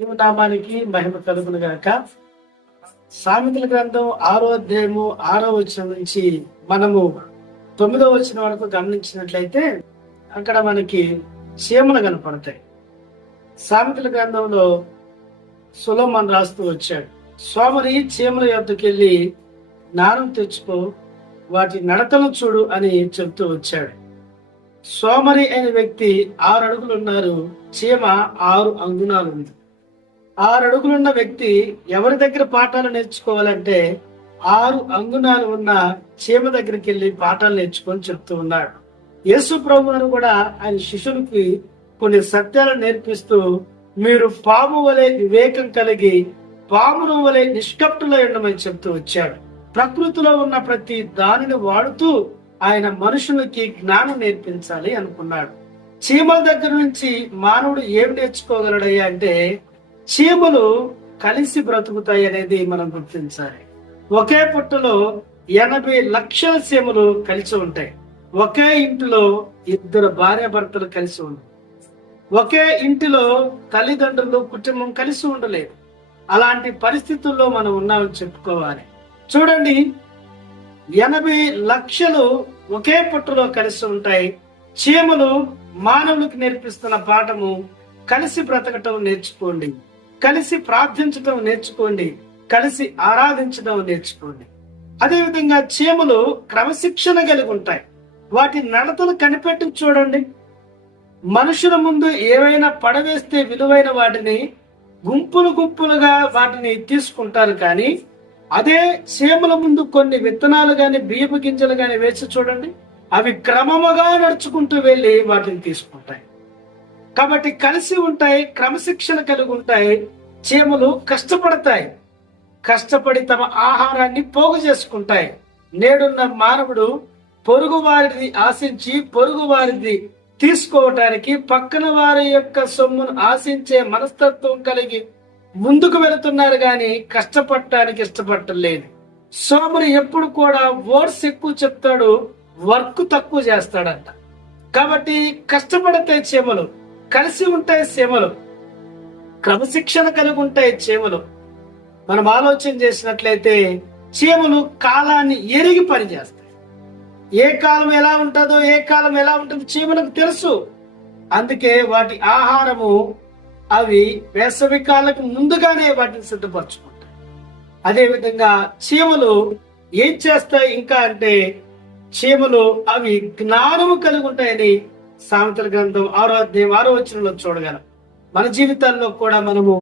నామానికి మహిమ కలుగును గాక. సామెతల గ్రంథం 6వ అధ్యాయము 6వ వచనం నుంచి మనము 9వ వచనం వరకు గమనించినట్లయితే అక్కడ మనకి చీమలు కనపడతాయి. సామెతల గ్రంథంలో సొలొమోను రాస్తూ వచ్చాడు, సోమరి చీమల యొద్దకు వెళ్ళి జ్ఞానం తెచ్చుకో, వాటి నడతను చూడు అని చెప్తూ వచ్చాడు. సోమరి అనే వ్యక్తి 6 అడుగులు ఉన్నారు, చీమ 6 అంగుళాలు ఉంది. 6 అడుగులున్న వ్యక్తి ఎవరి దగ్గర పాఠాలు నేర్చుకోవాలంటే 6 అంగుళాలు ఉన్న చీమ దగ్గరికి వెళ్ళి పాఠాలు నేర్చుకొని చెప్తూ ఉన్నాడు. యేసు ప్రభువును కూడా ఆయన శిష్యులకి కొన్ని సత్యాలు నేర్పిస్తూ, మీరు పాము వలె వివేకం కలిగి పామును వలె నిష్కప్టులై ఉండమని చెప్తూ వచ్చాడు. ప్రకృతిలో ఉన్న ప్రతి దానిని వాడుతూ ఆయన మనుషులకి జ్ఞానం నేర్పించాలి అనుకున్నాడు. చీమల దగ్గర నుంచి మానవుడు ఏం నేర్చుకోగలడయ్యా అంటే, చీమలు కలిసి బ్రతుకుతాయి అనేది మనం గుర్తించాలి. ఒకే పుట్టలో 80 లక్షల చీమలు కలిసి ఉంటాయి. ఒకే ఇంటిలో 2 భార్యాభర్తలు కలిసి ఉంటారు. ఒకే ఇంటిలో తల్లిదండ్రులు కుటుంబం కలిసి ఉండలేదు. అలాంటి పరిస్థితుల్లో మనం ఉన్నామని చెప్పుకోవాలి. చూడండి, 80 లక్షలు ఒకే పుట్టలో కలిసి ఉంటాయి. చీమలు మానవులకు నేర్పిస్తున్న పాఠము, కలిసి బ్రతకటం నేర్చుకోండి, కలిసి ప్రార్థించడం నేర్చుకోండి, కలిసి ఆరాధించడం నేర్చుకోండి. అదేవిధంగా చీమలు క్రమశిక్షణ కలిగి ఉంటాయి. వాటి నడతలు కనిపెట్టి చూడండి. మనుషుల ముందు ఏవైనా పడవేస్తే విలువైన వాటిని గుంపులు గుంపులుగా వాటిని తీసుకుంటారు, కానీ అదే చీమల ముందు కొన్ని విత్తనాలు గాని బియ్యపు గింజలు గాని వేసి చూడండి, అవి క్రమముగా నడుచుకుంటూ వెళ్ళి వాటిని తీసుకుంటాయి. కాబట్టి కలిసి ఉంటాయి, క్రమశిక్షణ కలిగి ఉంటాయి. చీమలు కష్టపడతాయి, కష్టపడి తమ ఆహారాన్ని పోగు చేసుకుంటాయి. నేడున్న మానవుడు పొరుగు వారిది ఆశించి పొరుగు వారిది తీసుకోవటానికి, పక్కన వారి యొక్క సొమ్మును ఆశించే మనస్తత్వం కలిగి ముందుకు వెళుతున్నారు గాని కష్టపడటానికి ఇష్టపడలేదు. సోమరి ఎప్పుడు కూడా వర్డ్స్ ఎక్కువ చెప్తాడు, వర్క్ తక్కువ చేస్తాడంట. కాబట్టి కష్టపడతాయి చీమలు, కలిసి ఉంటాయి చీమలు, క్రమశిక్షణ కలిగి ఉంటాయి చీమలు. మనం ఆలోచన చేసినట్లయితే చీమలు కాలాన్ని ఎరిగి పనిచేస్తాయి. ఏ కాలం ఎలా ఉంటుందో, ఏ కాలం ఎలా ఉంటుందో చీమలకు తెలుసు. అందుకే వాటి ఆహారము అవి వేసవి కాలకు ముందుగానే వాటిని సిద్ధపరచుకుంటాయి. అదేవిధంగా చీమలు ఏం చేస్తాయి ఇంకా అంటే, చీమలు అవి జ్ఞానము కలిగి ఉంటాయని సామెతల గ్రంథం 6వ అధ్యాయం 6వ వచనంలో చూడగలం. మన జీవితాల్లో కూడా మనము